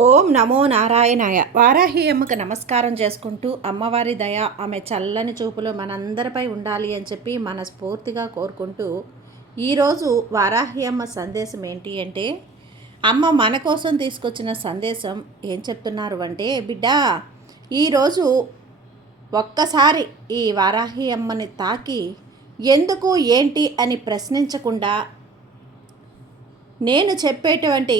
ఓం నమో నారాయణాయ. వారాహి అమ్మకు నమస్కారం చేసుకుంటూ అమ్మవారి దయ, ఆమె చల్లని చూపులు మనందరిపై ఉండాలి అని చెప్పి మనస్ఫూర్తిగా కోరుకుంటూ ఈరోజు వారాహి అమ్మ సందేశం ఏంటి అంటే, అమ్మ మన కోసం తీసుకొచ్చిన సందేశం ఏం చెప్తున్నారు అంటే, బిడ్డ ఈరోజు ఒక్కసారి ఈ వారాహి అమ్మని తాకి ఎందుకు ఏంటి అని ప్రశ్నించకుండా నేను చెప్పేటువంటి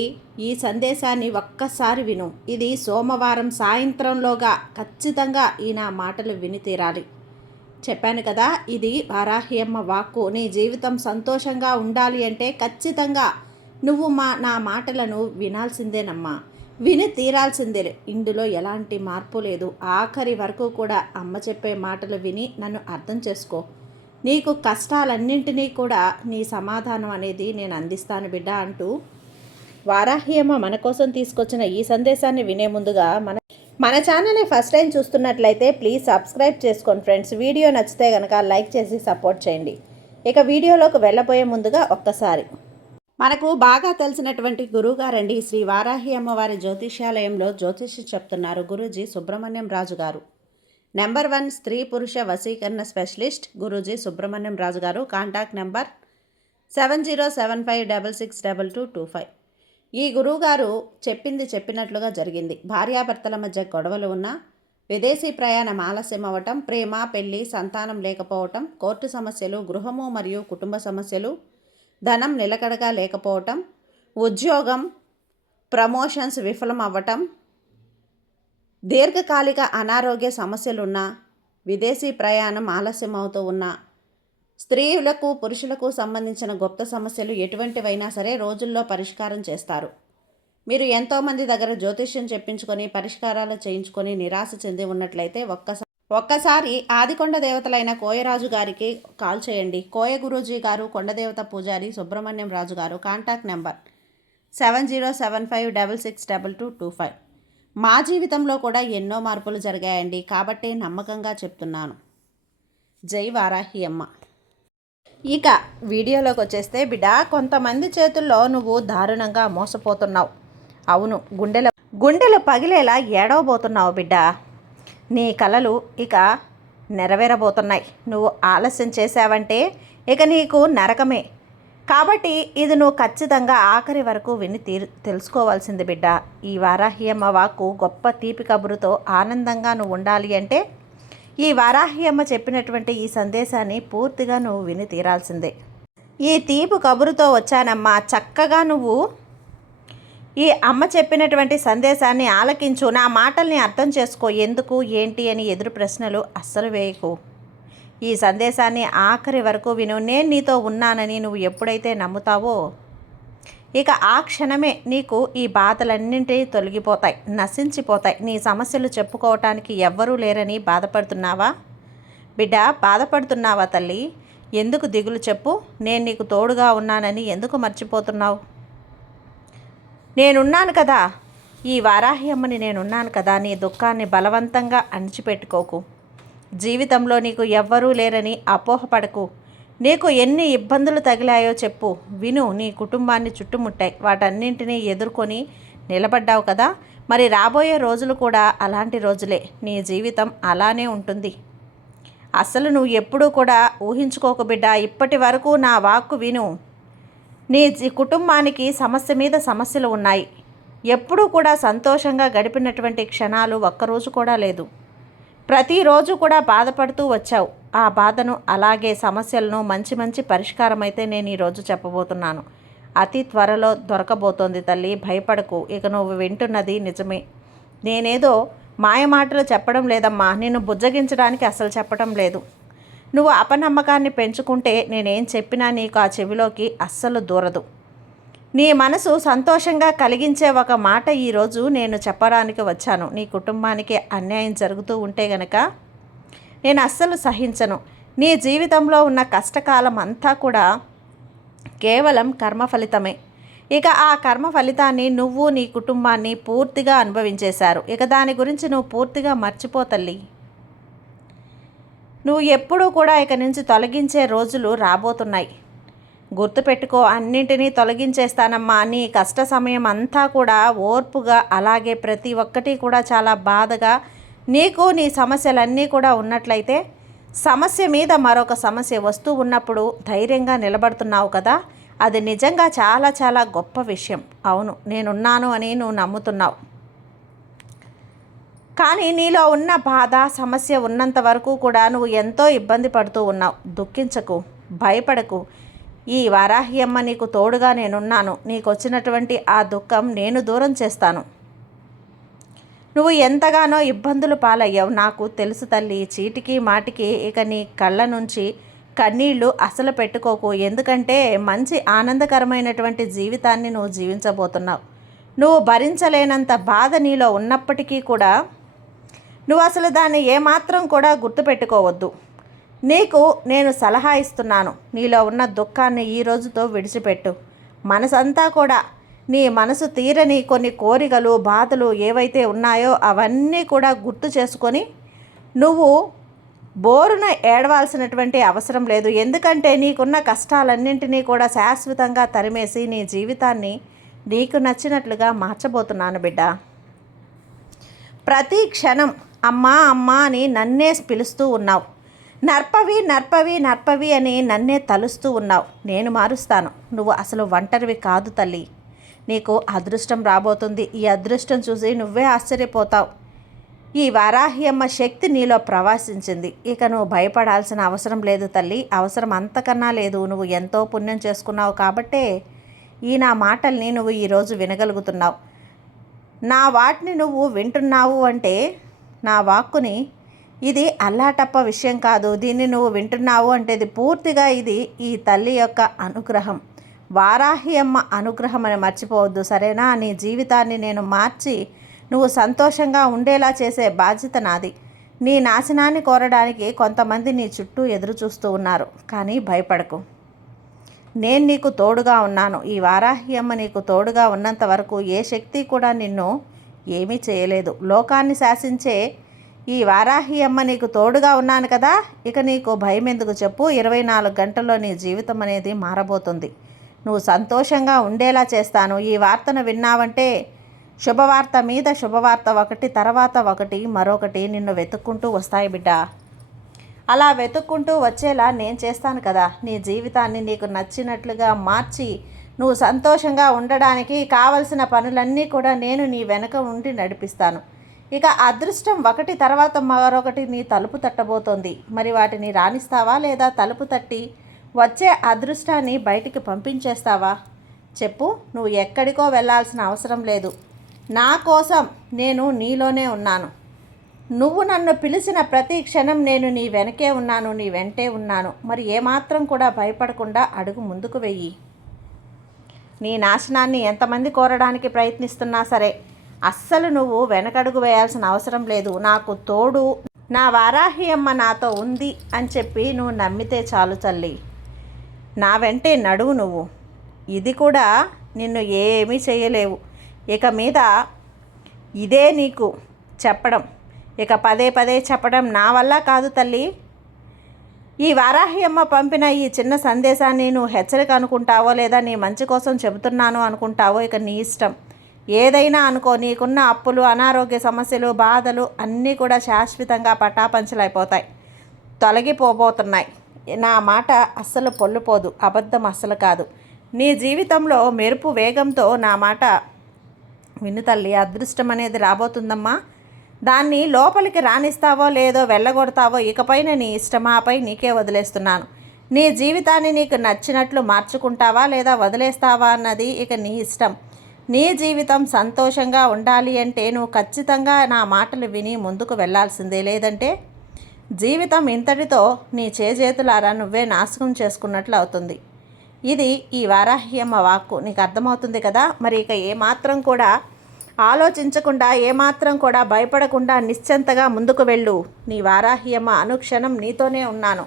ఈ సందేశాన్ని ఒక్కసారి విను. ఇది సోమవారం సాయంత్రంలోగా ఖచ్చితంగా ఈ నా మాటలు విని తీరాలి. చెప్పాను కదా, ఇది వారాహి అమ్మ వాక్కు. నీ జీవితం సంతోషంగా ఉండాలి అంటే ఖచ్చితంగా నువ్వు నా మాటలను వినాల్సిందేనమ్మా. విని తీరాల్సిందే. ఇందులో ఎలాంటి మార్పు లేదు. ఆఖరి వరకు కూడా అమ్మ చెప్పే మాటలు విని నన్ను అర్థం చేసుకో. నీకు కష్టాలన్నింటినీ కూడా నీ సమాధానం అనేది నేను అందిస్తాను బిడ్డ అంటూ వారాహి అమ్మ మన కోసం తీసుకొచ్చిన ఈ సందేశాన్ని వినే ముందుగా మన ఛానల్ని ఫస్ట్ టైం చూస్తున్నట్లయితే ప్లీజ్ సబ్స్క్రైబ్ చేసుకోండి ఫ్రెండ్స్. వీడియో నచ్చితే కనుక లైక్ చేసి సపోర్ట్ చేయండి. ఇక వీడియోలోకి వెళ్ళబోయే ముందుగా ఒక్కసారి మనకు బాగా తెలిసినటువంటి గురువుగారండి శ్రీ వారాహి అమ్మవారి జ్యోతిష్యాలయంలో జ్యోతిష్యం చెప్తున్నారు గురూజీ సుబ్రహ్మణ్యం రాజు గారు. నెంబర్ 1 స్త్రీ పురుష వశీకరణ స్పెషలిస్ట్ గురూజీ సుబ్రహ్మణ్యం రాజు గారు. Contact number 7075662225. ఈ గురువుగారు చెప్పింది చెప్పినట్లుగా జరిగింది. భార్యాభర్తల మధ్య గొడవలు ఉన్నా, విదేశీ ప్రయాణం ఆలస్యం అవ్వటం, ప్రేమ పెళ్లి సంతానం లేకపోవటం, కోర్టు సమస్యలు, గృహము మరియు కుటుంబ సమస్యలు, ధనం నిలకడగా లేకపోవటం, ఉద్యోగం ప్రమోషన్స్ విఫలం అవ్వటం, దీర్ఘకాలిక అనారోగ్య సమస్యలున్నా, విదేశీ ప్రయాణం ఆలస్యం అవుతూ ఉన్నా, స్త్రీలకు పురుషులకు సంబంధించిన గుప్త సమస్యలు ఎటువంటివైనా సరే రోజుల్లో పరిష్కారం చేస్తారు. మీరు ఎంతోమంది దగ్గర జ్యోతిష్యం చెప్పించుకొని పరిష్కారాలు చేయించుకొని నిరాశ చెంది ఉన్నట్లయితే ఒక్కసారి ఆదికొండ దేవతలైన కోయరాజు గారికి కాల్ చేయండి. కోయ గురూజీ గారు, కొండదేవత పూజారి సుబ్రహ్మణ్యం రాజు గారు. Contact number 7075662225. మా జీవితంలో కూడా ఎన్నో మార్పులు జరిగాయండి, కాబట్టి నమ్మకంగా చెప్తున్నాను. జై వారాహి అమ్మ. ఇక వీడియోలోకి వచ్చేస్తే బిడ్డ, కొంతమంది చేతుల్లో నువ్వు దారుణంగా మోసపోతున్నావు. అవును, గుండెలు పగిలేలా ఏడవబోతున్నావు బిడ్డ. నీ కలలు ఇక నెరవేరబోతున్నాయి. నువ్వు ఆలస్యం చేశావంటే ఇక నీకు నరకమే. కాబట్టి ఇది నువ్వు ఖచ్చితంగా ఆఖరి వరకు విని తెలుసుకోవాల్సింది బిడ్డ. ఈ వారాహి అమ్మ వాక్కు గొప్ప తీపి కబురుతో ఆనందంగా నువ్వు ఉండాలి అంటే ఈ వారాహి అమ్మ చెప్పినటువంటి ఈ సందేశాన్ని పూర్తిగా నువ్వు విని తీరాల్సిందే. ఈ తీపి కబురుతో వచ్చానమ్మా, చక్కగా నువ్వు ఈ అమ్మ చెప్పినటువంటి సందేశాన్ని ఆలకించు. నా మాటల్ని అర్థం చేసుకో. ఎందుకు ఏంటి అని ఎదురు ప్రశ్నలు అస్సలు వేయకు. ఈ సందేశాన్ని ఆఖరి వరకు విను. నేను నీతో ఉన్నానని నువ్వు ఎప్పుడైతే నమ్ముతావో ఇక ఆ క్షణమే నీకు ఈ బాధలన్నింటినీ తొలగిపోతాయి, నశించిపోతాయి. నీ సమస్యలు చెప్పుకోవటానికి ఎవ్వరూ లేరని బాధపడుతున్నావా బిడ్డ? బాధపడుతున్నావా తల్లి? ఎందుకు దిగులు చెప్పు. నేను నీకు తోడుగా ఉన్నానని ఎందుకు మర్చిపోతున్నావు? నేనున్నాను కదా, ఈ వారాహి అమ్మని నేనున్నాను కదా. నీ దుఃఖాన్ని బలవంతంగా అణిచిపెట్టుకోకు. జీవితంలో నీకు ఎవ్వరూ లేరని అపోహపడకు. నీకు ఎన్ని ఇబ్బందులు తగిలాయో చెప్పు, విను. నీ కుటుంబాన్ని చుట్టుముట్టాయి, వాటన్నింటినీ ఎదుర్కొని నిలబడ్డావు కదా. మరి రాబోయే రోజులు కూడా అలాంటి రోజులే. నీ జీవితం అలానే ఉంటుంది. అసలు నువ్వు ఎప్పుడూ కూడా ఊహించుకోకు బిడ్డ. ఇప్పటి వరకు నా వాక్కు విను. నీ కుటుంబానికి సమస్య మీద సమస్యలు ఉన్నాయి. ఎప్పుడూ కూడా సంతోషంగా గడిపినటువంటి క్షణాలు ఒక్కరోజు కూడా లేదు. ప్రతిరోజు కూడా బాధపడుతూ వచ్చావు. ఆ బాధను అలాగే సమస్యలను మంచి పరిష్కారం అయితే నేను ఈరోజు చెప్పబోతున్నాను. అతి త్వరలో దొరకబోతోంది తల్లి, భయపడకు. ఇక నువ్వు వింటున్నది నిజమే. నేనేదో మాయ మాటలు చెప్పడం లేదమ్మా, నిన్ను బుజ్జగించడానికి అసలు చెప్పడం లేదు. నువ్వు అపనమ్మకాన్ని పెంచుకుంటే నేనేం చెప్పినా నీకు ఆ చెవిలోకి అస్సలు దూరదు. నీ మనసు సంతోషంగా కలిగించే ఒక మాట ఈరోజు నేను చెప్పడానికి వచ్చాను. నీ కుటుంబానికి అన్యాయం జరుగుతూ ఉంటే గనక నేను అస్సలు సహించను. నీ జీవితంలో ఉన్న కష్టకాలం అంతా కూడా కేవలం కర్మ ఫలితమే. ఇక ఆ కర్మ ఫలితాన్ని నువ్వు నీ కుటుంబాన్ని పూర్తిగా అనుభవించేశారు. ఇక దాని గురించి నువ్వు పూర్తిగా మర్చిపో తల్లి. నువ్వు ఎప్పుడూ కూడా ఇక నుంచి తొలగించే రోజులు రాబోతున్నాయి. గుర్తుపెట్టుకో, అన్నింటినీ తొలగించేస్తానమ్మా. నీ కష్ట సమయం అంతా కూడా ఓర్పుగా, అలాగే ప్రతి ఒక్కటి కూడా చాలా బాధగా నీకు నీ సమస్యలన్నీ కూడా ఉన్నట్లయితే, సమస్య మీద మరొక సమస్య వస్తూ ఉన్నప్పుడు ధైర్యంగా నిలబడుతున్నావు కదా, అది నిజంగా చాలా చాలా గొప్ప విషయం. అవును, నేనున్నాను అని నువ్వు నమ్ముతున్నావు. కానీ నీలో ఉన్న బాధ, సమస్య ఉన్నంత వరకు కూడా నువ్వు ఎంతో ఇబ్బంది పడుతూ ఉన్నావు. దుఃఖించకు, భయపడకు. ఈ వారాహి అమ్మ నీకు తోడుగా నేనున్నాను. నీకు వచ్చినటువంటి ఆ దుఃఖం నేను దూరం చేస్తాను. నువ్వు ఎంతగానో ఇబ్బందులు పాలయ్యావు, నాకు తెలుసు తల్లి. చీటికి మాటికి ఇక నీ కళ్ళ నుంచి కన్నీళ్లు అసలు పెట్టుకోకు. ఎందుకంటే మంచి ఆనందకరమైనటువంటి జీవితాన్ని నువ్వు జీవించబోతున్నావు. నువ్వు భరించలేనంత బాధ నీలో ఉన్నప్పటికీ కూడా నువ్వు అసలు దాన్ని ఏమాత్రం కూడా గుర్తుపెట్టుకోవద్దు. నీకు నేను సలహా ఇస్తున్నాను. నీలో ఉన్న దుఃఖాన్ని ఈ రోజుతో విడిచిపెట్టు. మనసంతా కూడా నీ మనసు తీరని కొన్ని కోరికలు, బాధలు ఏవైతే ఉన్నాయో అవన్నీ కూడా గుర్తు చేసుకొని నువ్వు బోరున ఏడవాల్సినటువంటి అవసరం లేదు. ఎందుకంటే నీకున్న కష్టాలన్నింటినీ కూడా శాశ్వతంగా తరిమేసి నీ జీవితాన్ని నీకు నచ్చినట్లుగా మార్చబోతున్నాను బిడ్డ. ప్రతి క్షణం అమ్మా అమ్మా అని నన్నే పిలుస్తూ ఉన్నావు. నర్పవి నర్పవి నర్పవి అని నన్నే తలుస్తూ ఉన్నావు. నేను మారుస్తాను. నువ్వు అసలు ఒంటరివి కాదు తల్లి. నీకు అదృష్టం రాబోతుంది. ఈ అదృష్టం చూసి నువ్వే ఆశ్చర్యపోతావు. ఈ వారాహి అమ్మ శక్తి నీలో ప్రవేశించింది. ఇక నువ్వు భయపడాల్సిన అవసరం లేదు తల్లి. అవసరం అంతకన్నా లేదు. నువ్వు ఎంతో పుణ్యం చేసుకున్నావు కాబట్టే ఈ నా మాటల్ని నువ్వు ఈరోజు వినగలుగుతున్నావు. నా వాటిని నువ్వు వింటున్నావు అంటే, నా వాక్కుని, ఇది అల్లాటప్ప విషయం కాదు. దీన్ని నువ్వు వింటున్నావు అంటే పూర్తిగా ఇది ఈ తల్లి యొక్క అనుగ్రహం, వారాహి అమ్మ అనుగ్రహం అని మర్చిపోవద్దు. సరేనా? నీ జీవితాన్ని నేను మార్చి నువ్వు సంతోషంగా ఉండేలా చేసే బాధ్యత నాది. నీ నాశనాన్ని కోరడానికి కొంతమంది నీ చుట్టూ ఎదురు చూస్తూ ఉన్నారు. కానీ భయపడకు, నేను నీకు తోడుగా ఉన్నాను. ఈ వారాహి అమ్మ నీకు తోడుగా ఉన్నంత వరకు ఏ శక్తి కూడా నిన్ను ఏమీ చేయలేదు. లోకాన్ని శాసించే ఈ వారాహి అమ్మ నీకు తోడుగా ఉన్నాను కదా, ఇక నీకు భయం ఎందుకు చెప్పు. 24 గంటల్లో నీ జీవితం అనేది మారబోతుంది. నువ్వు సంతోషంగా ఉండేలా చేస్తాను. ఈ వార్తను విన్నావంటే శుభవార్త మీద శుభవార్త ఒకటి తర్వాత ఒకటి మరొకటి నిన్ను వెతుక్కుంటూ వస్తాయి బిడ్డ. అలా వెతుక్కుంటూ వచ్చేలా నేను చేస్తాను కదా. నీ జీవితాన్ని నీకు నచ్చినట్లుగా మార్చి నువ్వు సంతోషంగా ఉండడానికి కావలసిన పనులన్నీ కూడా నేను నీ వెనక ఉండి నడిపిస్తాను. ఇక అదృష్టం ఒకటి తర్వాత మరొకటి నీ తలుపు తట్టబోతోంది. మరి వాటిని రాణిస్తావా లేదా తలుపు తట్టి వచ్చే అదృష్టాన్ని బయటికి పంపించేస్తావా? చెప్పు. నువ్వు ఎక్కడికో వెళ్ళాల్సిన అవసరం లేదు. నా కోసం నేను నీలోనే ఉన్నాను. నువ్వు నన్ను పిలిచిన ప్రతి క్షణం నేను నీ వెనకే ఉన్నాను, నీ వెంటే ఉన్నాను. మరి ఏమాత్రం కూడా భయపడకుండా అడుగు ముందుకు వెయ్యి. నీ నాశనాన్ని ఎంతమంది కోరడానికి ప్రయత్నిస్తున్నా సరే అస్సలు నువ్వు వెనకడుగు వేయాల్సిన అవసరం లేదు. నాకు తోడు నా వారాహి అమ్మ నాతో ఉంది అని చెప్పి నువ్వు నమ్మితే చాలు తల్లి. నా వెంటే నడువు నువ్వు. ఇది కూడా నిన్ను ఏమీ చేయలేవు. ఇక మీద ఇదే నీకు చెప్పడం, ఇక పదే పదే చెప్పడం నా వల్ల కాదు తల్లి. ఈ వారాహి అమ్మ పంపిన ఈ చిన్న సందేశాన్ని నువ్వు హెచ్చరిక అనుకుంటావో లేదా నీ మంచి కోసం చెబుతున్నాను అనుకుంటావో ఇక నీ ఇష్టం. ఏదైనా అనుకో. నీకున్న అప్పులు, అనారోగ్య సమస్యలు, బాధలు అన్నీ కూడా శాశ్వతంగా పటాపంచలైపోతాయి, తొలగిపోబోతున్నాయి. నా మాట అస్సలు పొల్లుపోదు, అబద్ధం అస్సలు కాదు. నీ జీవితంలో మెరుపు వేగంతో నా మాట విను తల్లి. అదృష్టం అనేది రాబోతుందమ్మా. దాన్ని లోపలికి రాణిస్తావో లేదో వెళ్ళగొడతావో ఇకపైన నీ ఇష్టమాపై నీకే వదిలేస్తున్నాను. నీ జీవితాన్ని నీకు నచ్చినట్లు మార్చుకుంటావా లేదా వదిలేస్తావా అన్నది ఇక నీ ఇష్టం. నీ జీవితం సంతోషంగా ఉండాలి అంటే నువ్వు ఖచ్చితంగా నా మాటలు విని ముందుకు వెళ్ళాల్సిందే. లేదంటే జీవితం ఇంతటితో నీ చేజేతులారా నువ్వే నాశనం చేసుకున్నట్లు అవుతుంది. ఇది ఈ వారాహి అమ్మ వాక్కు. నీకు అర్థమవుతుంది కదా. మరి ఇక ఏమాత్రం కూడా ఆలోచించకుండా, ఏమాత్రం కూడా భయపడకుండా నిశ్చింతగా ముందుకు వెళ్ళు. నీ వారాహి అమ్మ అనుక్షణం నీతోనే ఉన్నాను.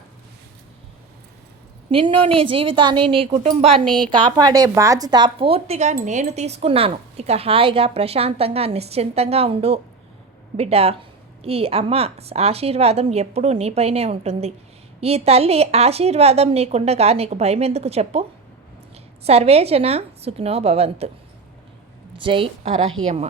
నిన్ను, నీ జీవితాన్ని, నీ కుటుంబాన్ని కాపాడే బాధ్యత పూర్తిగా నేను తీసుకున్నాను. ఇక హాయిగా ప్రశాంతంగా నిశ్చింతంగా ఉండు బిడ్డ. ఈ అమ్మ ఆశీర్వాదం ఎప్పుడూ నీపైనే ఉంటుంది. ఈ తల్లి ఆశీర్వాదం నీకుండగా నీకు భయం ఎందుకు చెప్పు? సర్వే జన సుఖినో భవంతు. జై అరాహి అమ్మ.